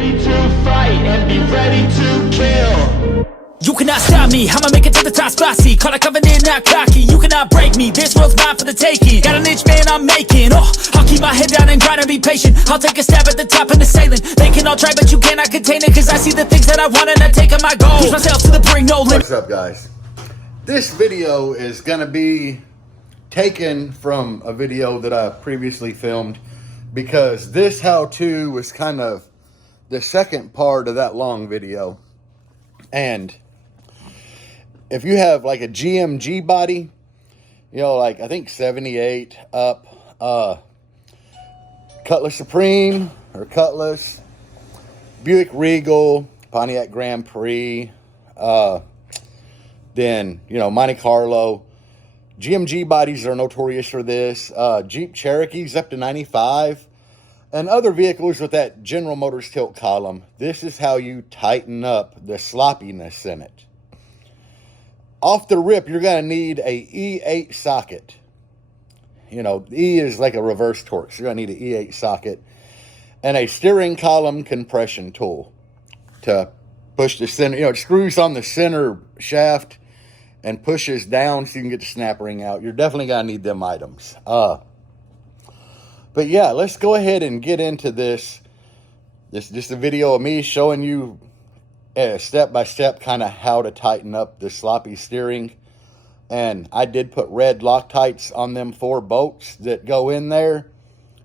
ready to fight and be ready to kill. You cannot stop me, I'ma make it to the top spicy. Call a covenant, not cocky. You cannot break me, this world's mine for the taking. Got an inch, man, I'm making. I'll keep my head down and grind and be patient. I'll take a stab at the top and the sailing. They can all try, but you cannot contain it. Cause I see the things that I want and I take on my goal. Push myself to the brink, no limit. What's up, guys? This video is gonna be taken from a video that I previously filmed, because this how-to was kind of the second part of that long video. And if you have like a GMG body, you know, like I think 78 up, Cutlass Supreme or Cutlass, Buick Regal, Pontiac Grand Prix, then, you know, Monte Carlo. GMG bodies are notorious for this. Jeep Cherokees up to 95. And other vehicles with that General Motors tilt column. This is how you tighten up the sloppiness in it. Off the rip, you're going to need a E8 socket. You know, E is like a reverse torque. So you're going to need an E8 socket. And a steering column compression tool to push the center. You know, it screws on the center shaft and pushes down so you can get the snap ring out. You're definitely going to need them items. But yeah, let's go ahead and get into this. This is just a video of me showing you step-by-step kind of how to tighten up the sloppy steering. And I did put red Loctites on them 4 bolts that go in there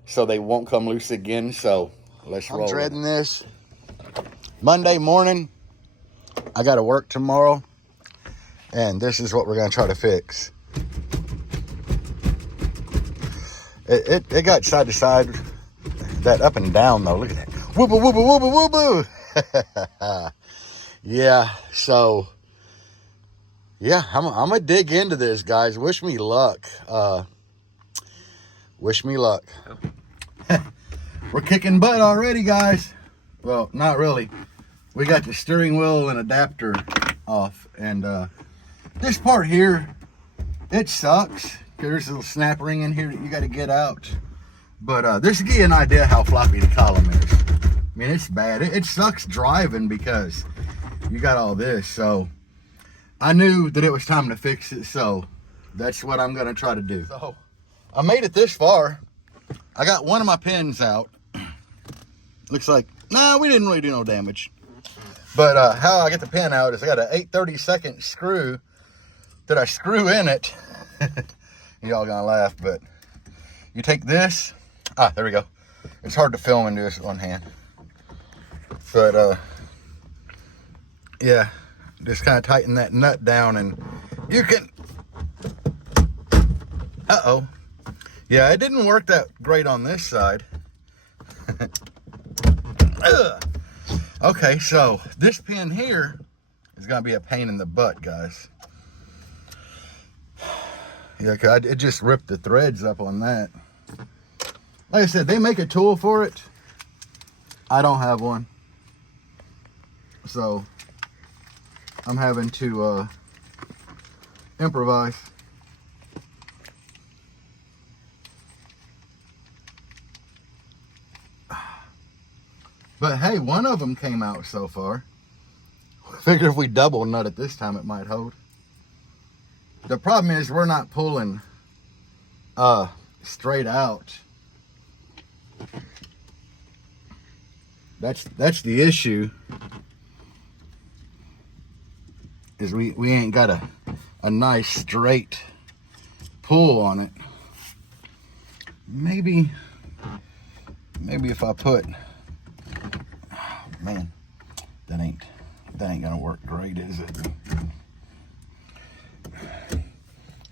so they won't come loose again. So let's roll. I'm dreading this. Monday morning, I got to work tomorrow, and this is what we're going to try to fix. It got side to side. That up and down though, look at that. Whoop-a, whoop-a, whoop-a, whoop-a. Yeah, so yeah, I'm gonna dig into this, guys. Wish me luck. Wish me luck. We're kicking butt already, guys. Well, not really. We got the steering wheel and adapter off, and this part here, it sucks. There's a little snap ring in here that you got to get out. But this will give you an idea how floppy the column is. I mean, it's bad. It sucks driving because you got all this. So I knew that it was time to fix it. So that's what I'm going to try to do. So I made it this far. I got one of my pins out. Looks like, nah, we didn't really do no damage. But how I get the pin out is I got an 8/32 screw that I screw in it. Y'all gonna laugh, but you take this. There we go. It's hard to film and do this with one hand. But yeah, just kind of tighten that nut down and you can, yeah, it didn't work that great on this side. Okay, so this pin here is gonna be a pain in the butt, guys. Yeah, cause it just ripped the threads up on that. Like I said, they make a tool for it. I don't have one. So I'm having to improvise. But hey, one of them came out so far. Figure if we double nut it this time, it might hold. The problem is we're not pulling straight out. That's the issue. Is we ain't got a nice straight pull on it. Maybe if I put, oh, man, that ain't gonna work great, is it?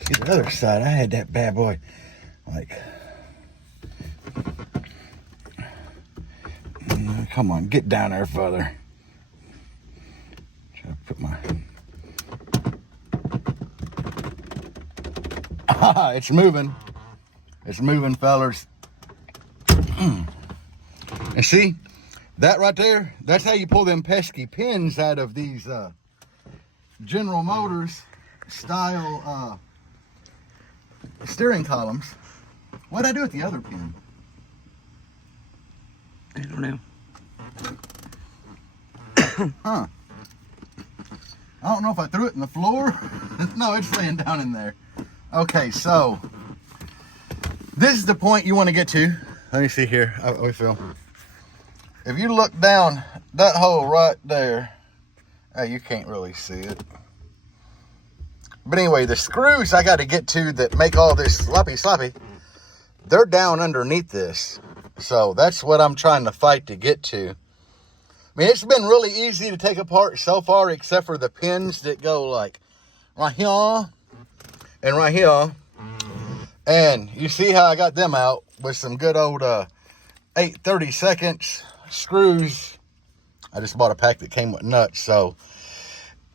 See, the other side, I had that bad boy, like, come on, get down there further. Try to put my, it's moving, fellers. And see, that right there, that's how you pull them pesky pins out of these General Motors style steering columns. What'd I do with the other pin? I don't know. Huh. I don't know if I threw it in the floor. No, it's laying down in there. Okay, so this is the point you want to get to. Let me see here. Let me feel. If you look down that hole right there, you can't really see it. But anyway, the screws I got to get to that make all this sloppy, they're down underneath this. So that's what I'm trying to fight to get to. I mean, it's been really easy to take apart so far, except for the pins that go like right here and right here. And you see how I got them out with some good old 8/32 screws. I just bought a pack that came with nuts. So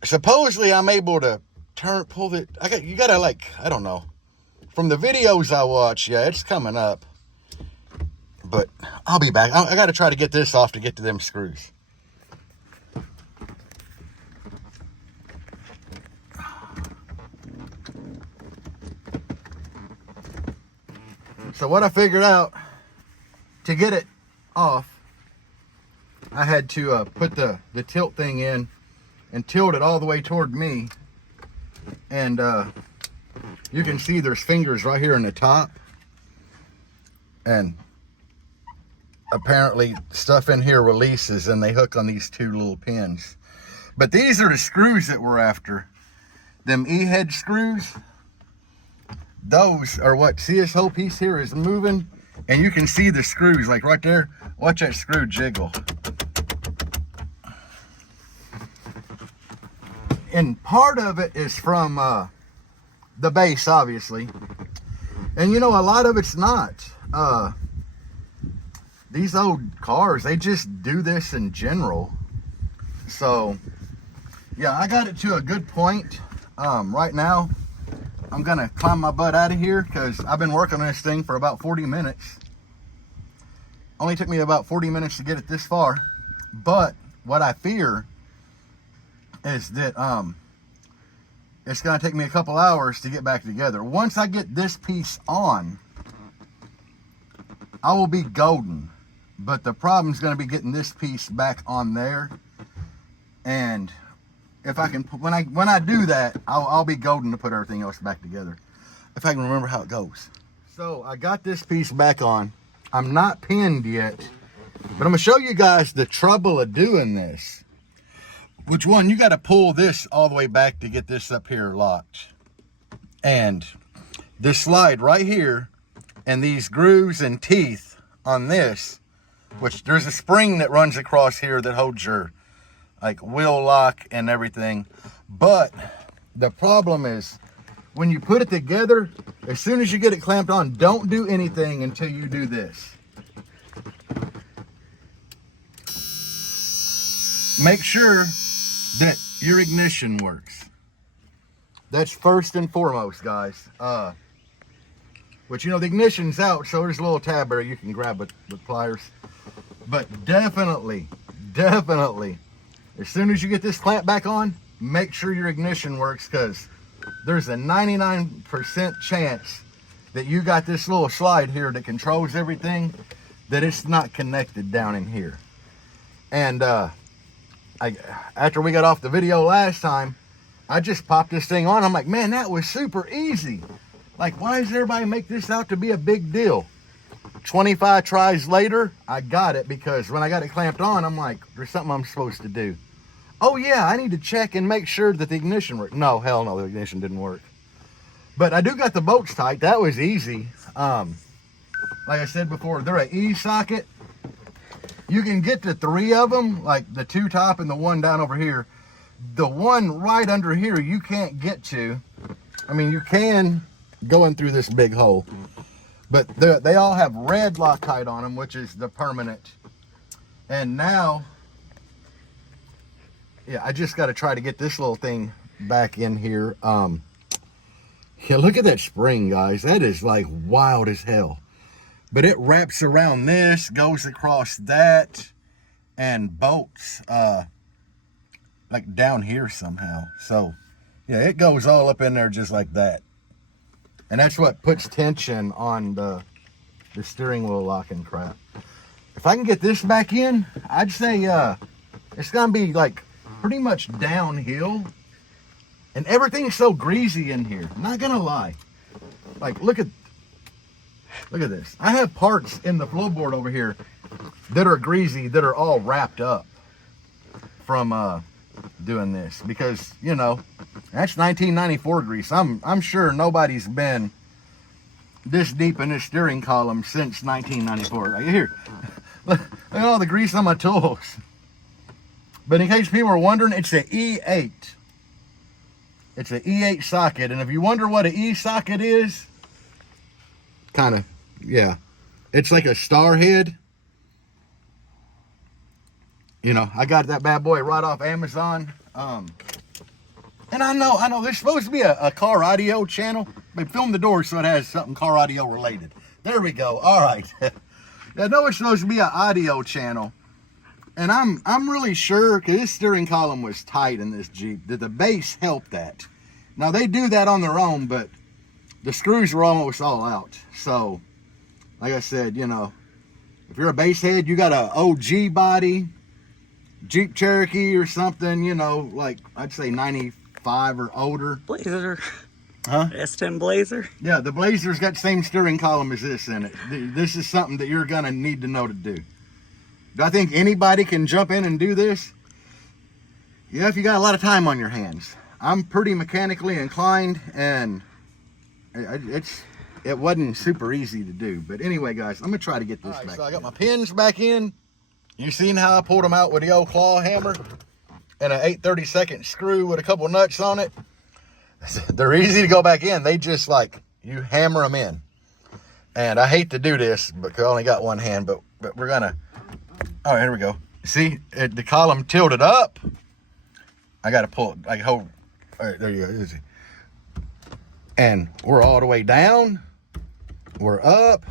supposedly I'm able to pull it. You gotta like, I don't know. From the videos I watch, yeah, it's coming up. But I'll be back. I gotta try to get this off to get to them screws. So what I figured out, to get it off, I had to put the tilt thing in and tilt it all the way toward me. And you can see there's fingers right here in the top. And apparently stuff in here releases and they hook on these two little pins. But these are the screws that we're after. Them E-head screws. Those are what, see this whole piece here is moving, and you can see the screws like right there. Watch that screw jiggle. And part of it is from the base, obviously. And you know, a lot of it's not. These old cars, they just do this in general. So yeah, I got it to a good point. Right now I'm gonna climb my butt out of here because I've been working on this thing for about 40 minutes. Only took me about 40 minutes to get it this far. But what I fear is that it's gonna take me a couple hours to get back together. Once I get this piece on, I will be golden. But the problem is gonna be getting this piece back on there. And if I can, when I do that, I'll be golden to put everything else back together. If I can remember how it goes. So I got this piece back on. I'm not pinned yet, but I'm gonna show you guys the trouble of doing this. Which one, you gotta pull this all the way back to get this up here locked. And this slide right here, and these grooves and teeth on this, which there's a spring that runs across here that holds your like wheel lock and everything. But the problem is when you put it together, as soon as you get it clamped on, don't do anything until you do this. Make sure that your ignition works. That's first and foremost, guys. But you know, the ignition's out, so there's a little tab there you can grab with pliers. But definitely, as soon as you get this clamp back on, make sure your ignition works, because there's a 99% chance that you got this little slide here that controls everything, that it's not connected down in here. And after we got off the video last time, I just popped this thing on. I'm like, man, that was super easy. Like, why does everybody make this out to be a big deal? 25 tries later, I got it, because when I got it clamped on, I'm like, there's something I'm supposed to do. Oh yeah, I need to check and make sure that the ignition worked. No, hell no, the ignition didn't work. But I do got the bolts tight. That was easy. Like I said before, they're an E-socket. You can get to 3 of them, like the 2 top and the 1 down over here. The one right under here, you can't get to. I mean, you can going through this big hole. But they all have red Loctite on them, which is the permanent. And now, yeah, I just got to try to get this little thing back in here. Yeah, look at that spring, guys. That is like wild as hell. But it wraps around this, goes across that, and bolts like down here somehow. So, yeah, it goes all up in there just like that. And that's what puts tension on the steering wheel lock and crap. If I can get this back in, I'd say it's gonna be like pretty much downhill, and everything's so greasy in here. I'm not gonna lie. Like, look at this. I have parts in the floorboard over here that are greasy, that are all wrapped up from doing this, because you know that's 1994 grease. I'm sure nobody's been this deep in this steering column since 1994. Right here, look at all the grease on my tools. But in case people are wondering, it's an E8. It's an E8 socket, and if you wonder what an E socket is, kind of, yeah, it's like a star head. You know, I got that bad boy right off Amazon. And I know, there's supposed to be a car audio channel. They filmed the door so it has something car audio related. There we go. All right. I know it's supposed to be an audio channel. And I'm really sure, because this steering column was tight in this Jeep, that the base helped that. Now, they do that on their own, but the screws were almost all out. So, like I said, you know, if you're a base head, you got an OG body, Jeep Cherokee or something, you know, like I'd say 95 or older. Blazer. Huh? S10 Blazer. Yeah, the Blazer's got the same steering column as this in it. This is something that you're gonna need to know to do. Do I think anybody can jump in and do this? Yeah, if you got a lot of time on your hands. I'm pretty mechanically inclined, and it wasn't super easy to do. But anyway, guys, I'm gonna try to get this back. So I got my pins back in. You seen how I pulled them out with the old claw hammer and an 8/32 screw with a couple nuts on it? They're easy to go back in. They just like, you hammer them in. And I hate to do this because I only got one hand, but we're gonna, oh, here we go. See, the column tilted up. I gotta pull it, like hold, all right, there you go. Easy. And we're all the way down. We're up,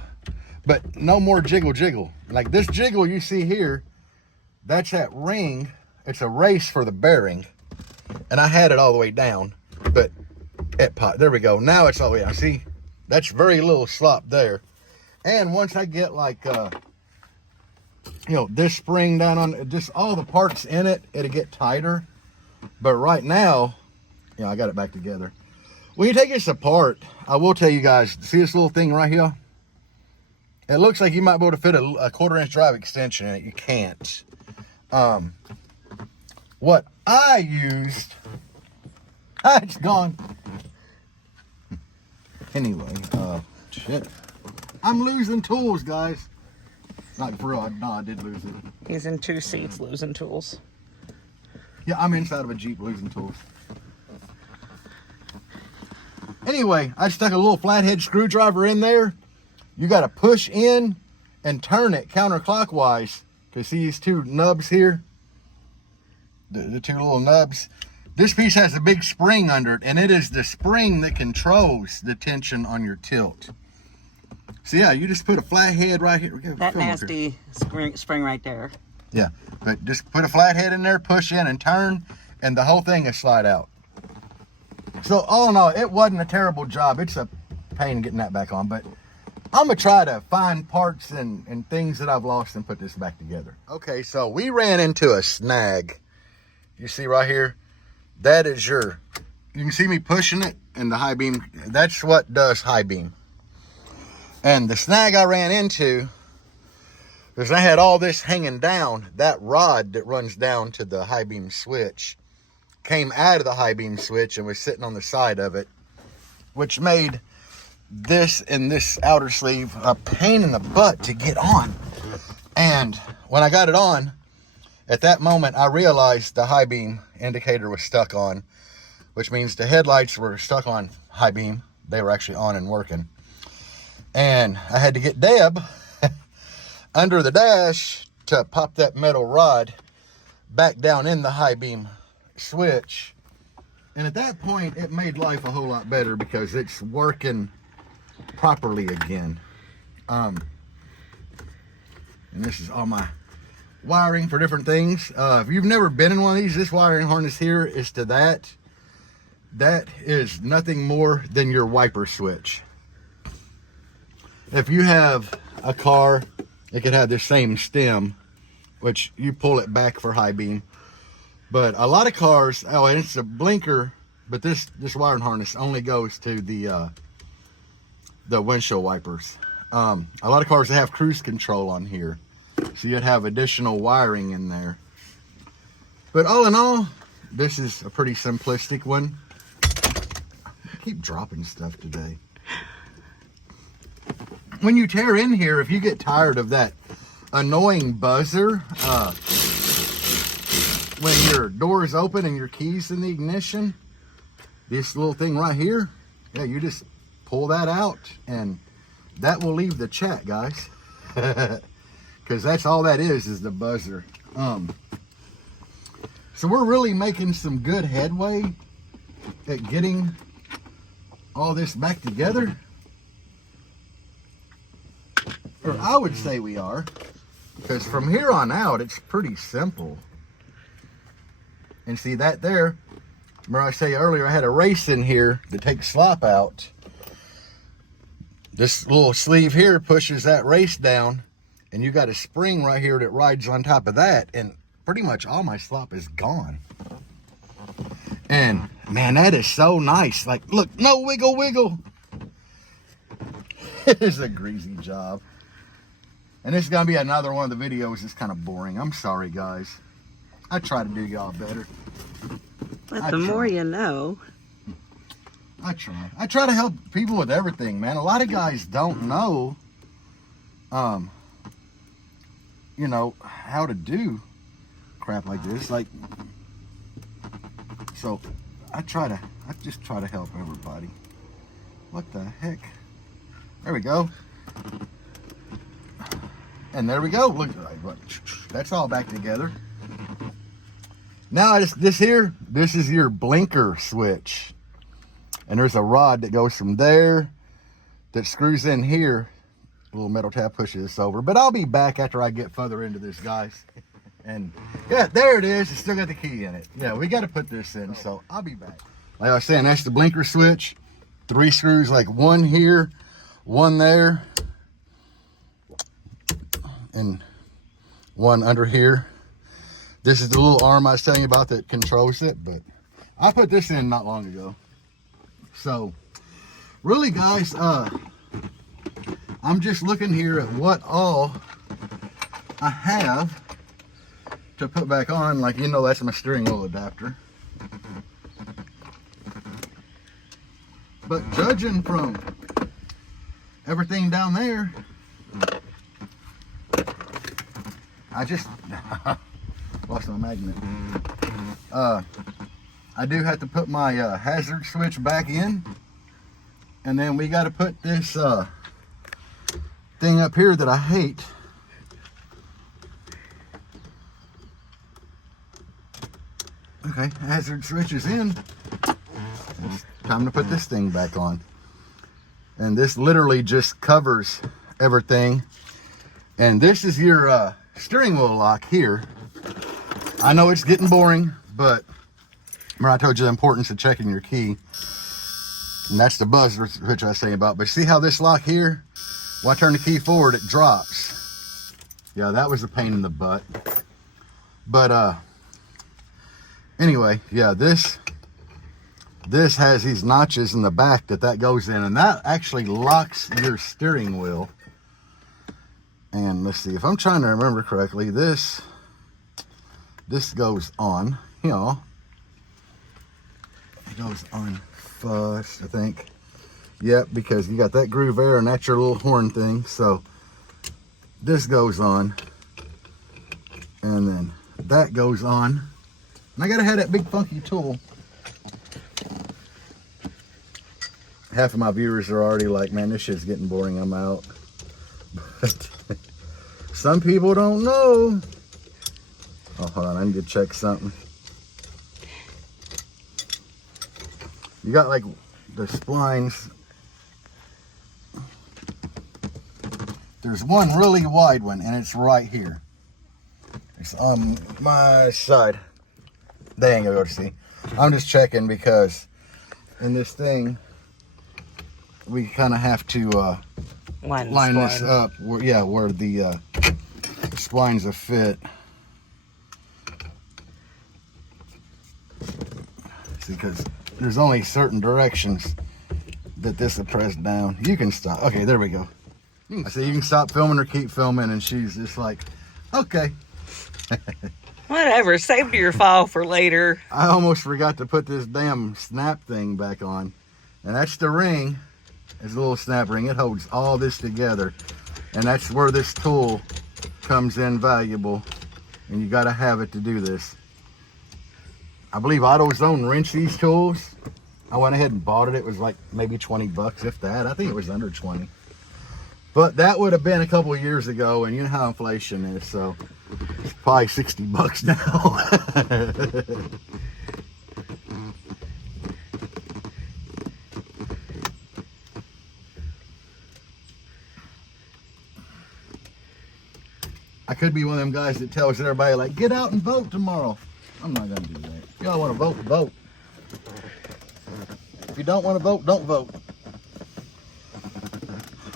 but no more jiggle. Like this jiggle you see here, that's that ring. It's a race for the bearing. And I had it all the way down, but there we go. Now it's all the way down. See, that's very little slop there. And once I get like, you know, this spring down on just all the parts in it, it'll get tighter. But right now, you know, I got it back together. When you take this apart, I will tell you guys, see this little thing right here? It looks like you might be able to fit a 1/4-inch drive extension in it. You can't. What I used, it's gone. Anyway, shit. I'm losing tools, guys. Not for real, no, I did lose it. He's in 2 seats losing tools. Yeah, I'm inside of a Jeep losing tools. Anyway, I stuck a little flathead screwdriver in there. You got to push in and turn it counterclockwise. Okay, see these 2 nubs here? The 2 little nubs. This piece has a big spring under it, and it is the spring that controls the tension on your tilt. So yeah, you just put a flathead right here. That nasty spring right there. Yeah, but just put a flathead in there, push in and turn, and the whole thing will slide out. So all in all, it wasn't a terrible job. It's a pain getting that back on, but I'm gonna try to find parts and things that I've lost and put this back together. Okay, so we ran into a snag. You see right here? That is you can see me pushing it in the high beam. That's what does high beam. And the snag I ran into, because I had all this hanging down, that rod that runs down to the high beam switch came out of the high beam switch and was sitting on the side of it, which made this and this outer sleeve a pain in the butt to get on. And when I got it on, at that moment I realized the high beam indicator was stuck on, which means the headlights were stuck on high beam. They were actually on and working. And I had to get Deb under the dash to pop that metal rod back down in the high beam switch. And at that point, it made life a whole lot better because it's working properly again. And this is all my wiring for different things. If you've never been in one of these, this wiring harness here is to that. That is nothing more than your wiper switch. If you have a car, it could have the same stem which you pull it back for high beam. But a lot of cars, oh, and it's a blinker, but this wiring harness only goes to the windshield wipers. A lot of cars have cruise control on here, so you'd have additional wiring in there. But all in all, this is a pretty simplistic one. I keep dropping stuff today. When you tear in here, if you get tired of that annoying buzzer, when your door is open and your key's in the ignition, this little thing right here, yeah, you just pull that out and that will leave the chat, guys. Because that's all that is the buzzer. So we're really making some good headway at getting all this back together. Or I would say we are. Because from here on out, it's pretty simple. And see that there, remember I said earlier I had a race in here to take slop out. This little sleeve here pushes that race down, and you got a spring right here that rides on top of that, and pretty much all my slop is gone. And man, that is so nice. Like, look, no wiggle. It is a greasy job. And this is gonna be another one of the videos that's kind of boring. I'm sorry, guys. I try to do y'all better. But the more you know. I try to help people with everything, man. A lot of guys don't know, you know, how to do crap like this. Like, so I just try to help everybody. What the heck? There we go. And there we go. Look, that's all back together. Now this is your blinker switch. And there's a rod that goes from there that screws in here. A little metal tab pushes this over. But I'll be back after I get further into this, guys. And yeah, there it is. It's still got the key in it. Yeah, we got to put this in, so I'll be back. Like I was saying, that's the blinker switch. 3 screws, like one here, one there, and one under here. This is the little arm I was telling you about that controls it, but I put this in not long ago. So, really, guys, I'm just looking here at what all I have to put back on. Like, you know, that's my steering wheel adapter. But judging from everything down there, I just lost my magnet. I do have to put my hazard switch back in, and then we got to put this thing up here that I hate. Okay, hazard switch is in. It's time to put this thing back on. And this literally just covers everything. And this is your steering wheel lock here. I know it's getting boring, but remember I told you the importance of checking your key. And that's the buzzer which I was saying about. But see how this lock here, when I turn the key forward, it drops. Yeah, that was a pain in the butt. But anyway, yeah, this has these notches in the back that goes in, and that actually locks your steering wheel. And let's see, if I'm trying to remember correctly, this goes on, you know, it goes on first, I think. Yep, because you got that groove there, and that's your little horn thing. So this goes on, and then that goes on. And I gotta have that big funky tool. Half of my viewers are already like, man, this shit's getting boring, I'm out. But some people don't know. Oh, hold on, I need to check something. You got like the splines. There's one really wide one, and it's right here. It's on my side. They ain't gonna go to see. I'm just checking because in this thing, we kind of have to line this up where the splines will fit. See, because there's only certain directions that this will press down. You can stop. Okay, there we go. I say you can stop filming or keep filming, and she's just like, okay. Whatever, save your file for later. I almost forgot to put this damn snap thing back on. And that's the ring. It's a little snap ring. It holds all this together. And that's where this tool comes in valuable. And you got to have it to do this. I believe AutoZone wrench these tools. I went ahead and bought it. It was like maybe 20 bucks, if that. I think it was under 20. But that would have been a couple of years ago, and you know how inflation is, so it's probably 60 bucks now. I could be one of them guys that tells everybody, like, get out and vote tomorrow. I'm not going to do that. If y'all want to vote, vote. If you don't want to vote, don't vote.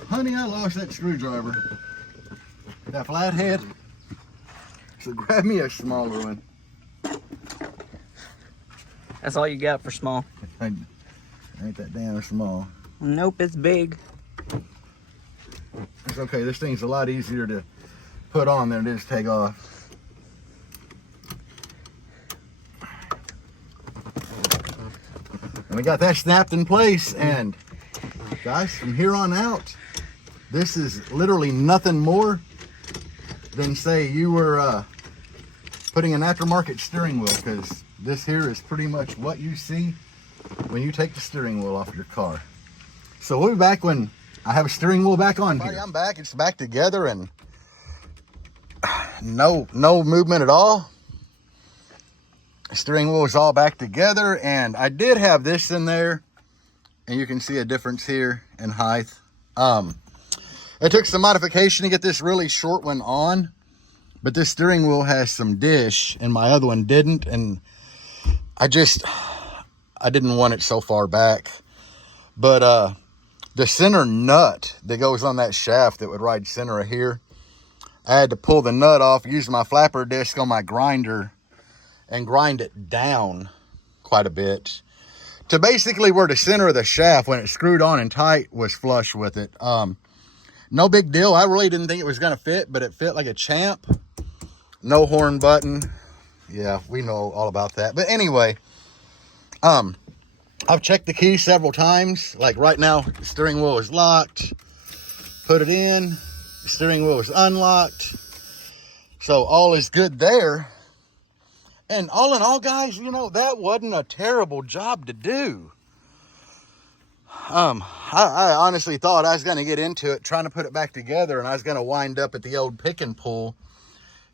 Honey, I lost that screwdriver. That flathead. So grab me a smaller one. That's all you got for small. Ain't that damn small. Nope, it's big. It's okay. This thing's a lot easier to put on than it is to take off. And we got that snapped in place. And guys, from here on out, this is literally nothing more than, say, you were putting an aftermarket steering wheel, because this here is pretty much what you see when you take the steering wheel off your car. So we'll be back when I have a steering wheel back on here. I'm back. It's back together, and no movement at all. The steering wheel is all back together, and I did have this in there, and you can see a difference here in height. It took some modification to get this really short one on, but this steering wheel has some dish and my other one didn't, and I didn't want it so far back. But the center nut that goes on that shaft that would ride center of here, I had to pull the nut off, use my flapper disc on my grinder and grind it down quite a bit to basically where the center of the shaft, when it screwed on and tight, was flush with it. No big deal. I really didn't think it was going to fit, but it fit like a champ. No horn button. Yeah, we know all about that. But anyway, I've checked the key several times. Like right now, the steering wheel is locked. Put it in. The steering wheel is unlocked. So all is good there. And all in all, guys, you know, that wasn't a terrible job to do. I honestly thought I was going to get into it, trying to put it back together, and I was going to wind up at the old pick and pull,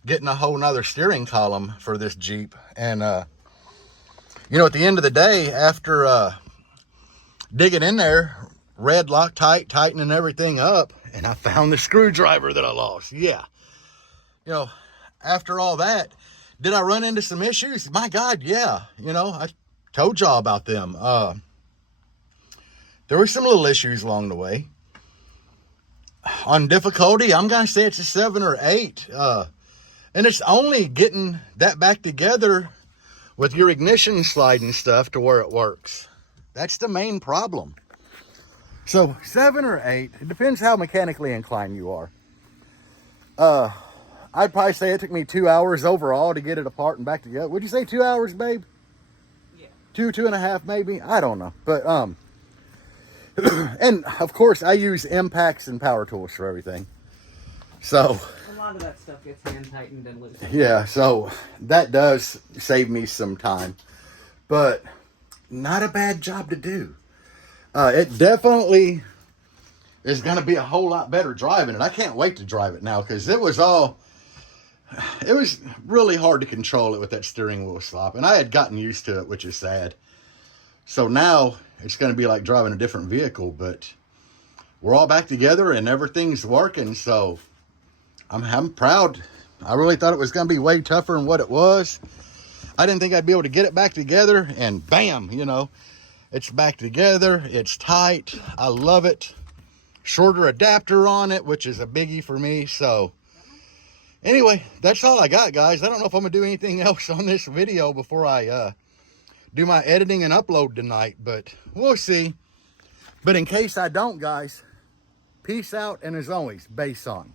getting a whole nother steering column for this Jeep. And, you know, at the end of the day, after digging in there, red Loctite, tightening everything up, and I found the screwdriver that I lost. Yeah. You know, after all that, did I run into some issues? My God, yeah. You know, I told y'all about them. There were some little issues along the way. On difficulty, I'm going to say it's a 7 or 8. And it's only getting that back together with your ignition sliding stuff to where it works. That's the main problem. So 7 or 8, it depends how mechanically inclined you are. I'd probably say it took me 2 hours overall to get it apart and back together. Would you say 2 hours, babe? Yeah. 2.5 maybe? I don't know. But, and of course I use impacts and power tools for everything. So a lot of that stuff gets hand tightened and loosened. Yeah, so that does save me some time. But not a bad job to do. It definitely is going to be a whole lot better driving it. I can't wait to drive it now, because it was really hard to control it with that steering wheel slop. And I had gotten used to it, which is sad. So now it's going to be like driving a different vehicle, but we're all back together and everything's working. So I'm proud. I really thought it was going to be way tougher than what it was. I didn't think I'd be able to get it back together, and bam, you know, it's back together. It's tight. I love it. Shorter adapter on it, which is a biggie for me. So anyway, that's all I got, guys. I don't know if I'm going to do anything else on this video before I do my editing and upload tonight, but we'll see. But in case I don't, guys, peace out, and as always, bass on.